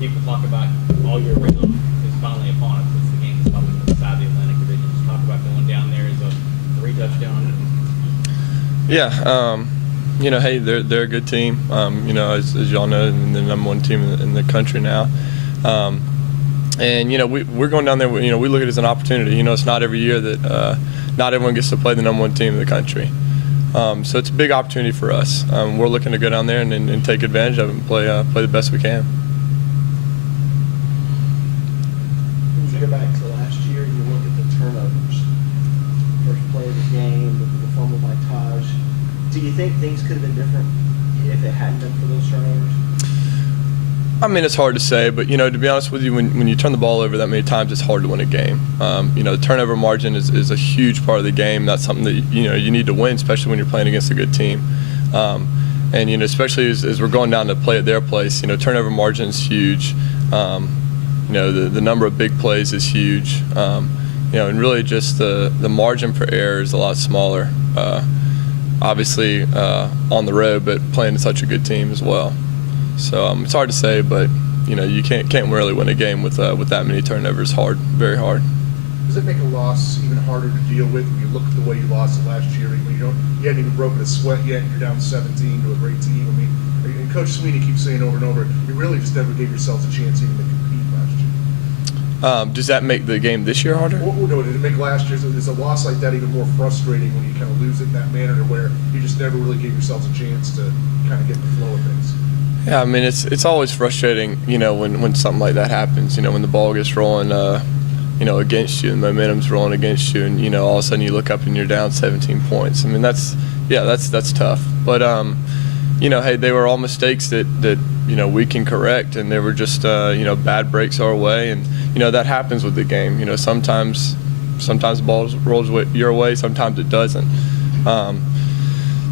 people talk about all year round is finally upon us. It's the game that's probably on the side of the Atlantic Division. Just talk about going down there as a 3-touchdown. Yeah, you know, hey, they're a good team. You know, as y'all know, and the #1 team in the country now. And you know, we're going down there. You know, we look at it as an opportunity. You know, it's not every year that not everyone gets to play the #1 team in the country. So it's a big opportunity for us. We're looking to go down there and take advantage of it and play the best we can. When you go back to last year and you look at the turnovers, first play of the game, the fumble by Taj, do you think things could have been different if it hadn't been for those turnovers? I mean, it's hard to say, but, you know, to be honest with you, when you turn the ball over that many times, it's hard to win a game. You know, the turnover margin is a huge part of the game. That's something that, you know, you need to win, especially when you're playing against a good team. And, you know, especially as we're going down to play at their place, you know, turnover margin is huge. You know, the number of big plays is huge. You know, and really just the margin for error is a lot smaller. Obviously on the road, but playing such a good team as well. So it's hard to say, but you know, you can't really win a game with that many turnovers. Hard, very hard. Does it make a loss even harder to deal with when you look at the way you lost it last year? When you hadn't even broken a sweat yet, and you're down 17 to a great team. I mean, and Coach Sweeney keeps saying over and over, you really just never gave yourselves a chance even to compete last year. Does that make the game this year harder? Well, no, did it make last year's? Is a loss like that even more frustrating when you kind of lose it in that manner, to where you just never really gave yourselves a chance to kind of get the flow of things? Yeah, I mean, it's always frustrating, you know, when something like that happens. You know, when the ball gets rolling, you know, against you, and momentum's rolling against you, and you know, all of a sudden you look up and you're down 17 points. I mean, that's tough. But you know, hey, they were all mistakes that you know we can correct, and they were just you know, bad breaks our way, and you know that happens with the game. You know, sometimes the ball rolls your way, sometimes it doesn't.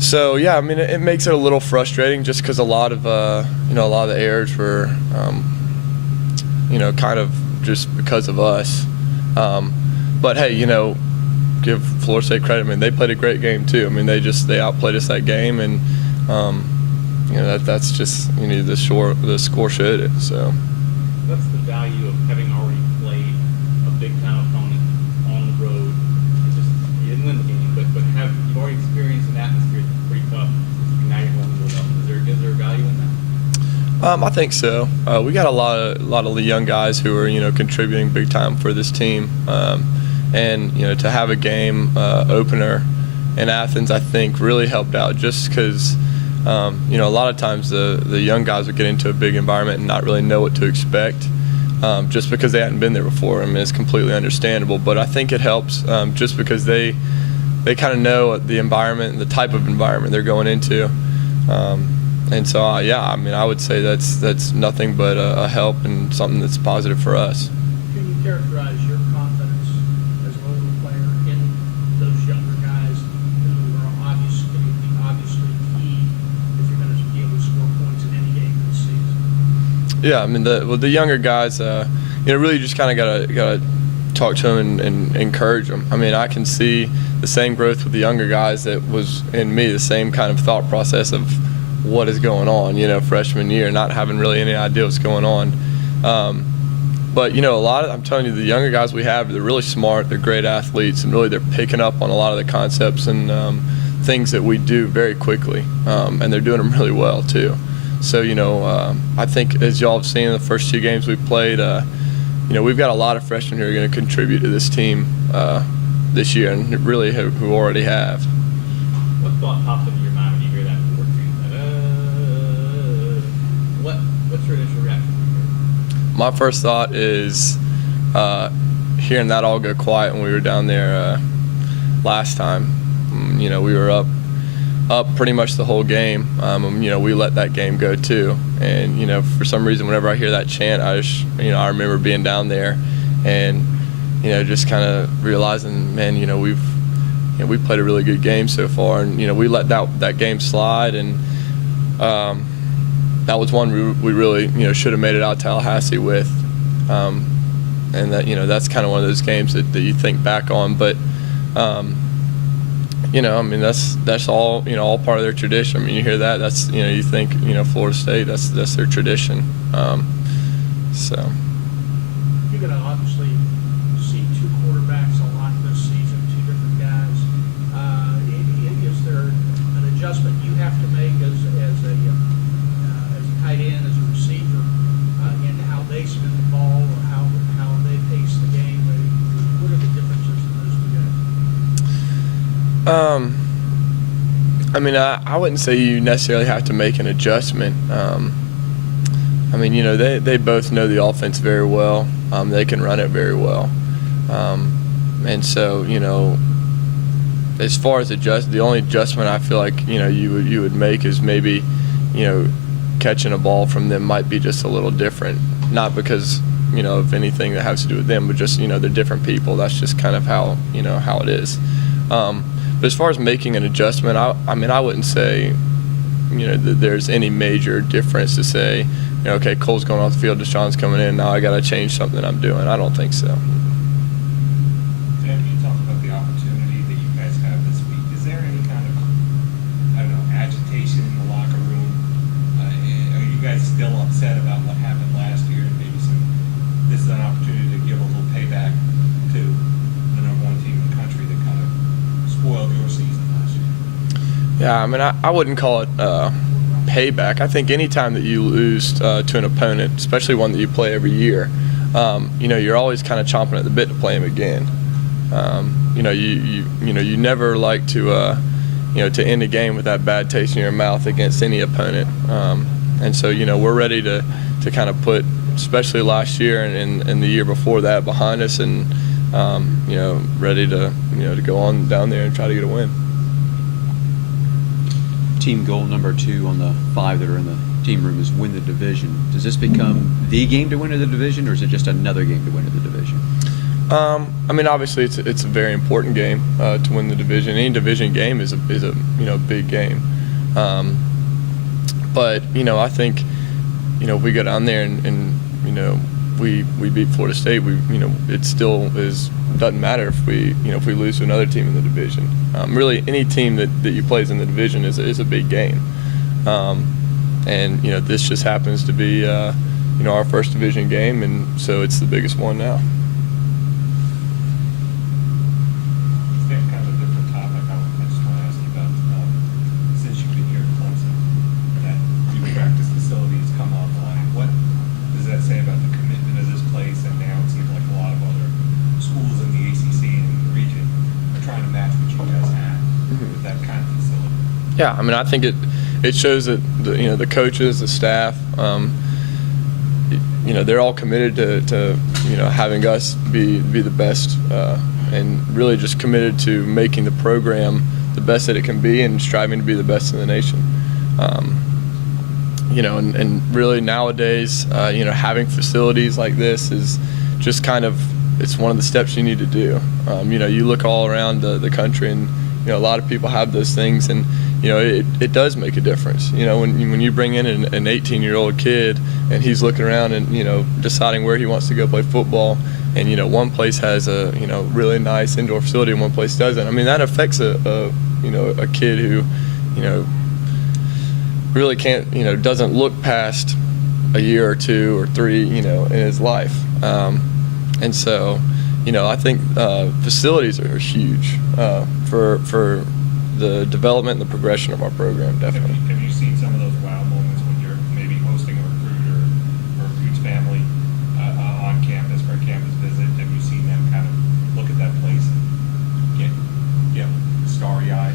So yeah, I mean, it makes it a little frustrating just because a lot of you know, a lot of the errors were you know, kind of just because of us. But hey, you know, give Florida State credit. I mean, they played a great game too. I mean, they outplayed us that game, and you know, that's just, you know, the score showed it. So What's the value of having already played a big time opponent on the road? It's just, you didn't win the game, but you've already experienced an atmosphere that's pretty tough. Now you're going to go up. Is there value in that? I think so. We got a lot of the young guys who are, you know, contributing big time for this team, and you know, to have a game opener in Athens, I think really helped out, just because you know, a lot of times the young guys would get into a big environment and not really know what to expect, just because they hadn't been there before. I mean, it's completely understandable, but I think it helps just because they kind of know the environment and the type of environment they're going into. And so, yeah, I mean, I would say that's nothing but a help and something that's positive for us. Can you characterize your confidence as an older player in those younger guys who are obviously key if you're going to be able to score points in any game this season? Yeah, I mean, the younger guys, you know, really just kind of gotta talk to them and encourage them. I mean, I can see the same growth with the younger guys that was in me, the same kind of thought process of what is going on, you know, freshman year, not having really any idea what's going on. But, you know, I'm telling you, the younger guys we have, they're really smart, they're great athletes, and really they're picking up on a lot of the concepts and things that we do very quickly, and they're doing them really well too. So, you know, I think as y'all have seen in the first 2 games we've played, you know, we've got a lot of freshmen who are going to contribute to this team this year, and really who already have. What thought pops into your mind when you hear that 14? What's your initial reaction when you hear it? My first thought is hearing that all go quiet when we were down there last time. You know, we were up pretty much the whole game. You know, we let that game go too. And you know, for some reason, whenever I hear that chant, I remember being down there, and you know, just kind of realizing, man, you know, we played a really good game so far, and you know, we let that game slide, and that was one we really, you know, should have made it out to Tallahassee with, and that, you know, that's kind of one of those games that you think back on, but you know, I mean, that's all, you know, all part of their tradition. I mean, you hear that, that's, you know, you think, you know, Florida State, that's their tradition. So. You're going to obviously see two quarterbacks a lot this season, two different guys. Is there an adjustment you have to make as a tight end, as a receiver, in how they spin the ball or how they pace the game? What are the differences in those two guys? I mean, I wouldn't say you necessarily have to make an adjustment. I mean, you know, they both know the offense very well. They can run it very well. And so, you know, as far as the only adjustment I feel like, you know, you would make is maybe, you know, catching a ball from them might be just a little different. Not because, you know, of anything that has to do with them, but just, you know, they're different people. That's just kind of how, you know, how it is. But as far as making an adjustment, I mean, I wouldn't say, you know, that there's any major difference to say, you know, okay, Cole's going off the field, Deshaun's coming in, now I got to change something I'm doing. I don't think so. Dan, you talked about the opportunity that you guys have this week. Is there any kind of, I don't know, agitation in the locker room? Are you guys still upset about what happened last year? And maybe this is an opportunity to give a little payback to the #1 team in the country that kind of spoiled your season last year? Yeah, I mean, I wouldn't call it payback. I think any time that you lose to an opponent, especially one that you play every year, you know, you're always kind of chomping at the bit to play him again. You know, you never like to, you know, to end a game with that bad taste in your mouth against any opponent. And so, you know, we're ready to kind of put, especially last year and the year before that, behind us, and you know, ready to, you know, to go on down there and try to get a win. Team goal number 2 on the 5 that are in the team room is win the division. Does this become the game to win in the division, or is it just another game to win in the division? I mean, obviously, it's a very important game to win the division. Any division game is a you know, big game. But you know, I think, you know, if we go down there and you know, we beat Florida State, you know, it still doesn't matter if we lose to another team in the division. Really, any team that you plays in the division is a big game. And you know, this just happens to be you know, our first division game, and so it's the biggest one now. Stan, kind of a different topic. I just want to ask you about, since you've been here at Clemson, that new practice facilities come online. What does that say about the commitment of this place? And now it seems like a lot of other schools in the ACC and the region are trying to match what you guys have with that kind of facility. Yeah, I mean, I think it shows that you know, the coaches, the staff, you know, they're all committed to you know, having us be the best, and really just committed to making the program the best that it can be and striving to be the best in the nation. You know, and really nowadays, you know, having facilities like this is just kind of, it's one of the steps you need to do. You know, you look all around the country, and you know, a lot of people have those things, and you know, it does make a difference. You know, when you bring in an 18-year-old kid and he's looking around and, you know, deciding where he wants to go play football, and you know, one place has a, you know, really nice indoor facility and one place doesn't. I mean, that affects a you know, a kid who, you know, really can't, you know, doesn't look past a year or 2 or 3, you know, in his life. And so, you know, I think facilities are huge for the development and the progression of our program, definitely. Have you seen some of those wow moments when you're maybe hosting a recruit or a recruit's family on campus for a campus visit? Have you seen them kind of look at that place and get starry-eyed?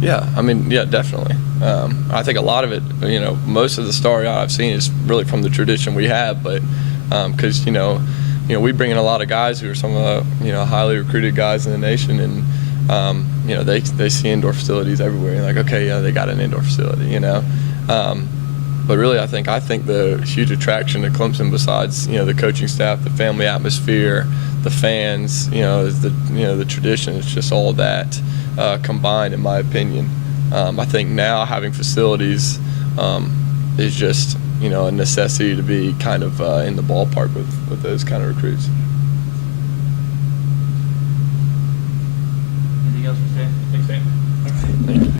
Yeah, I mean, yeah, definitely. I think a lot of it, you know, most of the story I've seen is really from the tradition we have, but because, you know, we bring in a lot of guys who are some of the, you know, highly recruited guys in the nation, and you know, they see indoor facilities everywhere. You're like, okay, yeah, they got an indoor facility, you know. But really, I think the huge attraction to Clemson, besides, you know, the coaching staff, the family atmosphere, the fans, you know, is the tradition. It's just all that combined, in my opinion. I think now having facilities is just, you know, a necessity to be kind of in the ballpark with those kind of recruits.